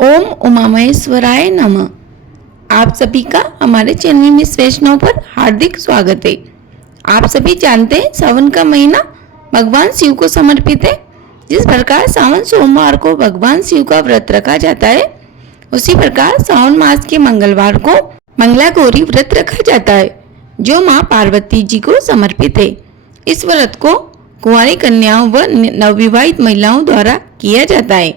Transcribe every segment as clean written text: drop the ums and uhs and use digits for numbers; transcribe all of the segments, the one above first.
ओम उमा महेश्वराय नमः। आप सभी का हमारे चैनल मिस वैष्णव पर हार्दिक स्वागत है। आप सभी जानते हैं सावन का महीना भगवान शिव को समर्पित है। जिस प्रकार सावन सोमवार को भगवान शिव का व्रत रखा जाता है, उसी प्रकार सावन मास के मंगलवार को मंगला गौरी व्रत रखा जाता है, जो माँ पार्वती जी को समर्पित है। इस व्रत को कुंवारी कन्याओं व नवविवाहित महिलाओं द्वारा किया जाता है।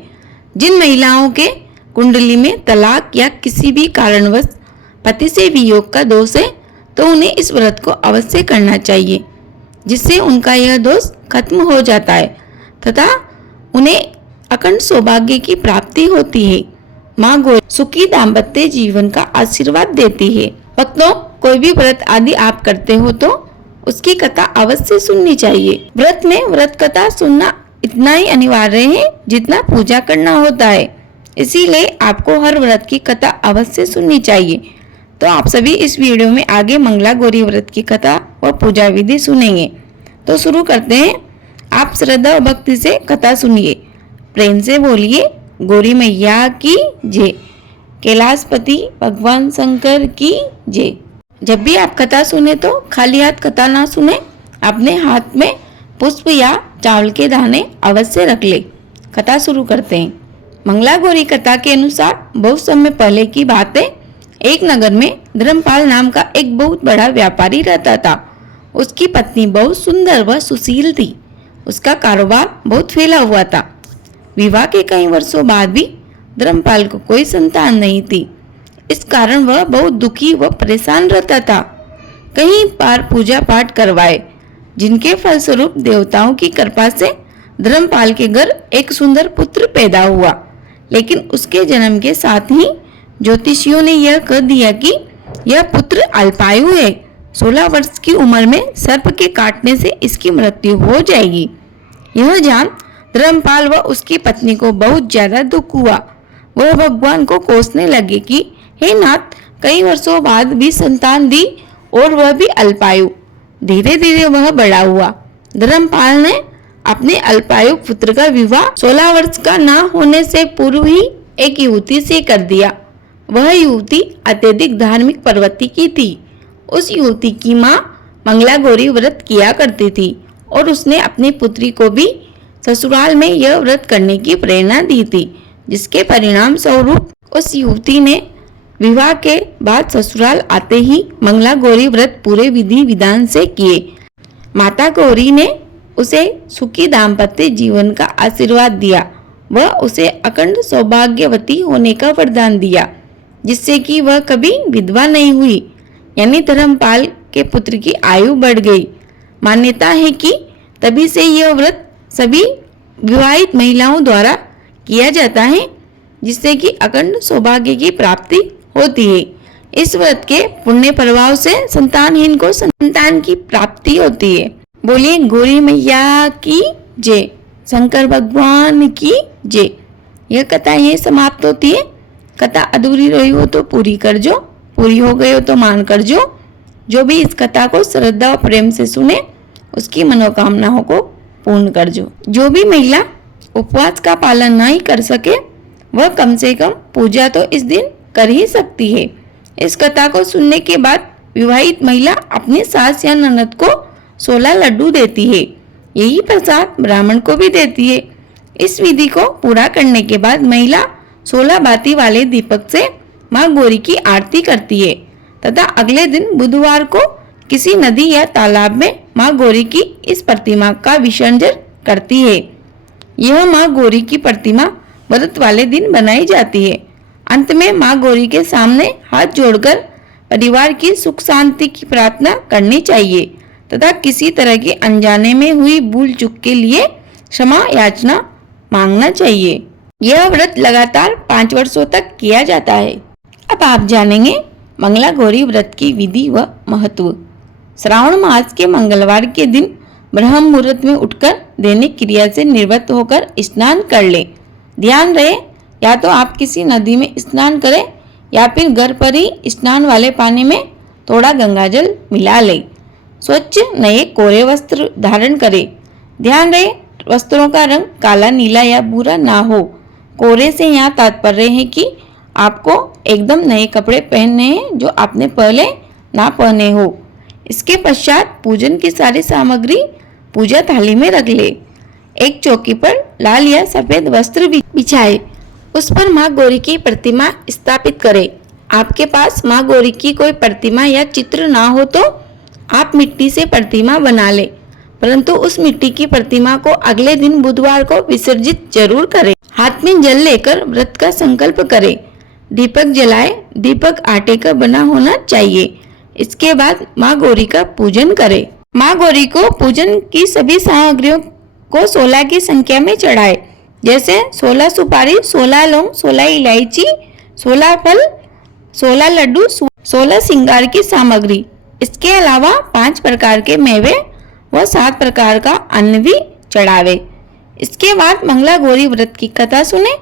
जिन महिलाओं के कुंडली में तलाक या किसी भी कारणवश पति से वियोग का दोष है, तो उन्हें इस व्रत को अवश्य करना चाहिए, जिससे उनका यह दोष खत्म हो जाता है तथा उन्हें अखंड सौभाग्य की प्राप्ति होती है। माँ गौरी सुखी दाम्पत्य जीवन का आशीर्वाद देती है। भक्तों, कोई भी व्रत आदि आप करते हो तो उसकी कथा अवश्य सुननी चाहिए। व्रत में व्रत कथा सुनना इतना ही अनिवार्य है जितना पूजा करना होता है। इसीलिए आपको हर व्रत की कथा अवश्य सुननी चाहिए। तो आप सभी इस वीडियो में आगे मंगला गौरी व्रत की कथा व पूजा विधि सुनेंगे। तो शुरू करते हैं। आप श्रद्धा और भक्ति से कथा सुनिए। प्रेम से बोलिए गौरी मैया की जय, कैलाशपति भगवान शंकर की जय। जब भी आप कथा सुने तो खाली हाथ कथा ना सुने, अपने हाथ में पुष्प या चावल के दाने अवश्य रख ले। कथा शुरू करते हैं। मंगला गौरी कथा के अनुसार बहुत समय पहले की बात है। एक नगर में धर्मपाल नाम का एक बहुत बड़ा व्यापारी रहता था। उसकी पत्नी बहुत सुंदर व सुशील थी। उसका कारोबार बहुत फैला हुआ था। विवाह के कई वर्षों बाद भी धर्मपाल को कोई संतान नहीं थी। इस कारण वह बहुत दुखी व परेशान रहता था। कई बार पूजा पाठ करवाए, जिनके फलस्वरूप देवताओं की कृपा से धर्मपाल के घर एक सुंदर पुत्र पैदा हुआ। लेकिन उसके जन्म के साथ ही ज्योतिषियों ने यह कह दिया कि यह पुत्र अल्पायु है। 16 वर्ष की उम्र में सर्प के काटने से इसकी मृत्यु हो जाएगी। यह जान धर्मपाल व उसकी पत्नी को बहुत ज्यादा दुख हुआ। वह भगवान को कोसने लगे कि हे नाथ, कई वर्षों बाद भी संतान दी और वह भी अल्पायु। धीरे धीरे वह बड़ा हुआ। धर्मपाल ने अपने अल्पायु पुत्र का विवाह 16 वर्ष का न होने से पूर्व ही एक युवती से कर दिया। वह युवती अत्यधिक धार्मिक प्रवृत्ति की थी। उस युवती की माँ मंगला गौरी व्रत किया करती थी और उसने अपनी पुत्री को भी ससुराल में यह व्रत करने की प्रेरणा दी थी, जिसके परिणाम स्वरूप उस युवती ने विवाह के बाद ससुराल आते ही मंगला गौरी व्रत पूरे विधि विधान से किए। माता गौरी ने उसे सुखी दाम्पत्य जीवन का आशीर्वाद दिया व उसे अखंड सौभाग्यवती होने का वरदान दिया, जिससे कि वह कभी विधवा नहीं हुई। यानी धर्मपाल के पुत्र की आयु बढ़ गई। मान्यता है कि तभी से यह व्रत सभी विवाहित महिलाओं द्वारा किया जाता है, जिससे कि अखंड सौभाग्य की प्राप्ति होती है। इस व्रत के पुण्य प्रभाव से संतानहीन को संतान की प्राप्ति होती है। बोलिए गौरी मैया की जय, शंकर भगवान की जय। यह कथा यही समाप्त होती है। कथा अधूरी रही हो तो पूरी कर जो, पूरी हो गई हो तो मान कर जो भी इस कथा को श्रद्धा और प्रेम से सुने, उसकी मनोकामनाओं को पूर्ण कर जो भी महिला उपवास का पालन नहीं कर सके, वह कम से कम पूजा तो इस दिन कर ही सकती है। इस कथा को सुनने के बाद विवाहित महिला अपनी सास या ननद को 16 लड्डू देती है। यही प्रसाद ब्राह्मण को भी देती है। इस विधि को पूरा करने के बाद महिला 16 बाती वाले दीपक से माँ गौरी की आरती करती है तथा अगले दिन बुधवार को किसी नदी या तालाब में माँ गौरी की इस प्रतिमा का विसर्जन करती है। यह माँ गौरी की प्रतिमा व्रत वाले दिन बनाई जाती है। अंत में माँ गौरी के सामने हाथ जोड़कर परिवार की सुख शांति की प्रार्थना करनी चाहिए तथा किसी तरह की अनजाने में हुई भूल चूक के लिए क्षमा याचना मांगना चाहिए। यह व्रत लगातार 5 वर्षों तक किया जाता है। अब आप जानेंगे मंगला गौरी व्रत की विधि व महत्व। श्रावण मास के मंगलवार के दिन ब्रह्म मुहूर्त में उठकर दैनिक क्रिया से निवृत्त होकर स्नान कर ले। ध्यान रहे, या तो आप किसी नदी में स्नान करें या फिर घर पर ही स्नान वाले पानी में थोड़ा गंगाजल मिला ले। स्वच्छ नए कोरे वस्त्र धारण करें। ध्यान रहे, वस्त्रों का रंग काला, नीला या भूरा ना हो। कोरे से यहाँ तात्पर्य है कि आपको एकदम नए कपड़े पहनने हैं जो आपने पहले ना पहने हो। इसके पश्चात पूजन की सारी सामग्री पूजा थाली में रख ले। एक चौकी पर लाल या सफेद वस्त्र बिछाए, उस पर माँ गौरी की प्रतिमा स्थापित करें। आपके पास माँ गौरी की कोई प्रतिमा या चित्र ना हो तो आप मिट्टी से प्रतिमा बना ले, परंतु उस मिट्टी की प्रतिमा को अगले दिन बुधवार को विसर्जित जरूर करें। हाथ में जल लेकर व्रत का संकल्प करें। दीपक जलाए। दीपक आटे का बना होना चाहिए। इसके बाद माँ गौरी का पूजन करें। माँ गौरी को पूजन की सभी सामग्रियों को 16 की संख्या में चढ़ाए, जैसे 16 सुपारी, 16 लौंग, 16 इलायची, 16 फल, 16 लड्डू, 16 श्रृंगार की सामग्री। इसके अलावा 5 प्रकार के मेवे व 7 प्रकार का अन्न भी चढ़ावे। इसके बाद मंगला गौरी व्रत की कथा सुने।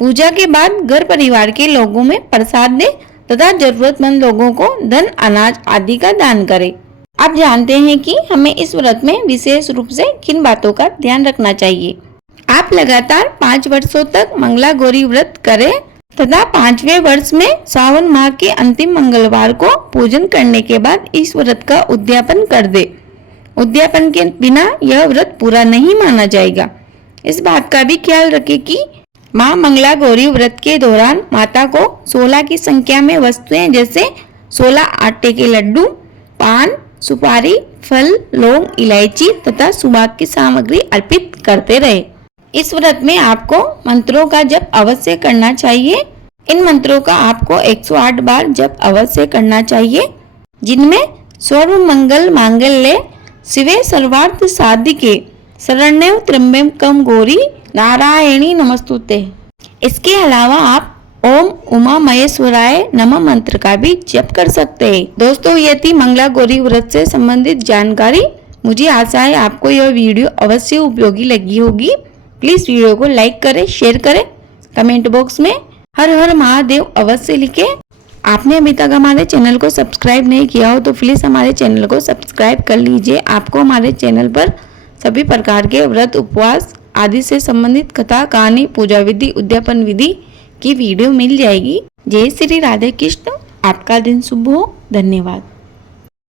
पूजा के बाद घर परिवार के लोगों में प्रसाद दे तथा जरूरतमंद लोगों को धन, अनाज आदि का दान करे। आप जानते हैं कि हमें इस व्रत में विशेष रूप से किन बातों का ध्यान रखना चाहिए। आप लगातार 5 वर्षों तक मंगला गौरी व्रत करें तथा 5वें वर्ष में सावन माह के अंतिम मंगलवार को पूजन करने के बाद इस व्रत का उद्यापन कर दे। उद्यापन के बिना यह व्रत पूरा नहीं माना जाएगा। इस बात का भी ख्याल रखें कि माँ मंगला गौरी व्रत के दौरान माता को 16 की संख्या में वस्तुएं जैसे 16 आटे के लड्डू, पान, सुपारी, फल, लौंग, इलायची तथा सुहाग की सामग्री अर्पित करते रहे। इस व्रत में आपको मंत्रों का जप अवश्य करना चाहिए। इन मंत्रों का आपको 108 बार जप अवश्य करना चाहिए, जिनमें सर्व मंगल मांगल्ये शिवे सर्वार्थ साधिके शरण्यं त्र्यंबकं गौरी नारायणी नमस्तुते। इसके अलावा आप ओम उमा महेश्वराय नमः मंत्र का भी जप कर सकते हैं। दोस्तों, ये थी मंगला गौरी व्रत से संबंधित जानकारी। मुझे आशा है आपको यह वीडियो अवश्य उपयोगी लगी होगी। प्लीज वीडियो को लाइक करें, शेयर करें, कमेंट बॉक्स में हर हर महादेव अवश्य लिखें। आपने अभी तक हमारे चैनल को सब्सक्राइब नहीं किया हो तो प्लीज हमारे चैनल को सब्सक्राइब कर लीजिए। आपको हमारे चैनल पर सभी प्रकार के व्रत, उपवास आदि से संबंधित कथा, कहानी, पूजा विधि, उद्यापन विधि की वीडियो मिल जाएगी। जय श्री राधे कृष्ण। आपका दिन शुभ हो। धन्यवाद।